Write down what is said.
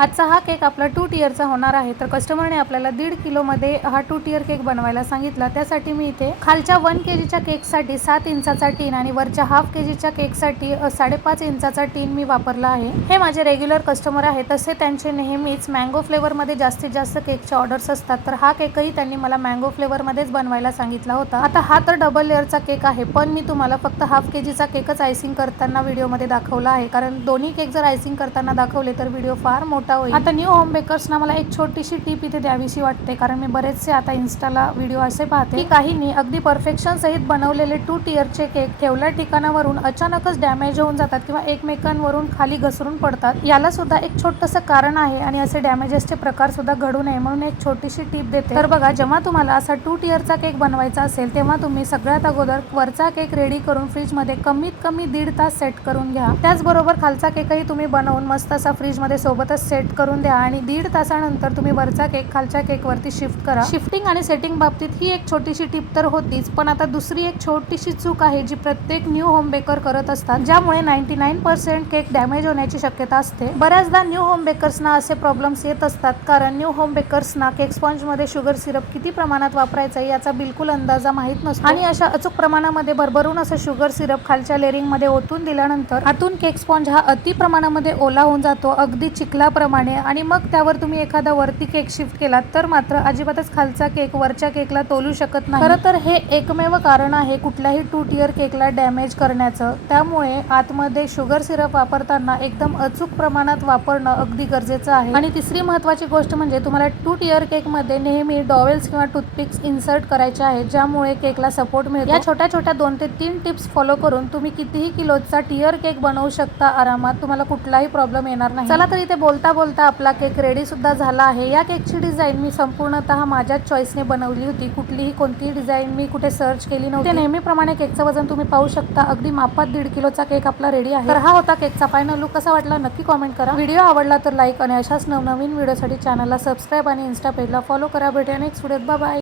आजचा हा केक आपला 2 टियरचा होणार आहे। तर कस्टमरने आपल्याला 1.5 किलोमध्ये हा 2 टियर केक बनवायला सांगितला। त्यासाठी मी इथे खालच्या 1 केजीच्या केकसाठी 7 इंचाचा टीन आणि वरच्या हाफ केजीच्या केकसाठी 5.5 इंचाचा टीन मी वापरला आहे। हे माझे रेग्युलर कस्टमर आहे, तसे त्यांचे नेहमीच मँगो फ्लेवरमध्ये जास्तीत जास्त केकचे ऑर्डर्स असतात। तर हा केकही त्यांनी मला मँगो फ्लेवरमध्येच बनवायला सांगितला होता। आता हा तर डबल लेअरचा केक आहे, पण मी तुम्हाला फक्त हाफ केजीचा केकच आयसिंग करताना व्हिडिओमध्ये दाखवला आहे, कारण दोन्ही केक जर आयसिंग करताना दाखवले तर व्हिडिओ फार मोठा होईल। आता न्यू होम बेकर्सना मला एक छोटीशी टिप इथे द्यावीशी वाटते, कारण मी बरेचसे आता इन्स्टाला व्हिडिओ असे पाहते की काहींनी अगदी परफेक्शन सहित बनवलेले 2 टियरचे केक ठेवल्या ठिकाणावरून अचानकच डॅमेज होऊन जातात किंवा एकमेकांवरून खाली घसरून पडतात। याला सुद्धा एक छोटंसं कारण आहे आणि असे डॅमेजेसचे प्रकार सुद्धा घडू नये म्हणून एक छोटीशी टिप देते। तर बघा, जेव्हा तुम्हाला असा 2 टियरचा केक बनवायचा असेल तेव्हा तुम्ही सगळ्यात अगोदर वरचा केक रेडी करून फ्रीजमध्ये कमीत कमी 1.5 तास सेट करून घ्या। त्याचबरोबर खालचा केकही तुम्ही बनवून मस्त असा फ्रीजमध्ये सोबतच सेट करून द्या आणि 1.5 तासानंतर तुम्ही वरचा केक खालच्या केकवरती शिफ्ट करा। शिफ्टिंग आणि सेटिंग बाबतीत ही एक छोटीशी टिप तर होतीच, पण आता दुसरी एक छोटीशी चूक आहे जी प्रत्येक न्यू होम बेकर करत असतात, ज्यामुळे 99% केक डॅमेज होण्याची शक्यता असते। बऱ्याचदा न्यू होम बेकर्सना असे प्रॉब्लेम्स येत असतात, कारण न्यू होम बेकर्सना केक स्पॉन्जमध्ये शुगर सिरप किती प्रमाणात वापरायचा याचा बिलकुल अंदाजा माहीत नसतो आणि अशा अचूक प्रमाणामध्ये भरभरून असं शुगर सिरप खालच्या लेअरिंगमध्ये ओतून दिल्यानंतर आतून केक स्पॉन्ज हा अति प्रमाणामध्ये ओला होऊन जातो, अगदी चिखलाप्रमाणे, आणि मग त्यावर तुम्ही एखादा वरती केक शिफ्ट केला तर मात्र अजिबातच खालचा केक वरच्या केकला तोलू शकत नाही। खरं तर हे एकमेव कारण आहे कुठल्याही 2 टियर केकला डॅमेज करण्याचं, त्यामुळे आतमध्ये शुगर सिरप वापरताना एकदम अचूक प्रमाणात वापरणं अगदी गरजेचं आहे। आणि तिसरी महत्त्वाची गोष्ट म्हणजे तुम्हाला 2 टियर केकमध्ये नेहमी डॉवेल्स किंवा टूथपिक्स इन्सर्ट करायचे आहेत, ज्यामुळे केकला सपोर्ट मिळतो। या छोट्या छोट्या 2 ते 3 टिप्स फॉलो करून तुम्ही कितीही किलोचा टियर केक बनवू शकता आरामात, तुम्हाला कुठलाही प्रॉब्लेम येणार नाही। चला तर इथे बोलता बोलता आपला केक रेडी सुद्धा झाला आहे। या केकची डिझाईन मी संपूर्णतः माझ्याच चॉईसने बनवली होती, कोणतीही डिझाईन मी कुठे सर्च केली नव्हती। नेहमीप्रमाणे केकचं वजन तुम्ही पाहू शकता, अगदी मापात 1.5 किलोचा केक आपला रेडी आहे। तर हा होता केकचा फायनल लुक, कसा वाटला नक्की कॉमेंट करा। व्हिडिओ आवडला तर लाईक आणि अशाच नवनवीन व्हिडिओसाठी चॅनलला सबस्क्राईब आणि इन्स्टा पेजला फॉलो करा। भेटूया नेक्स्ट व्हिडिओत, बाय बाय।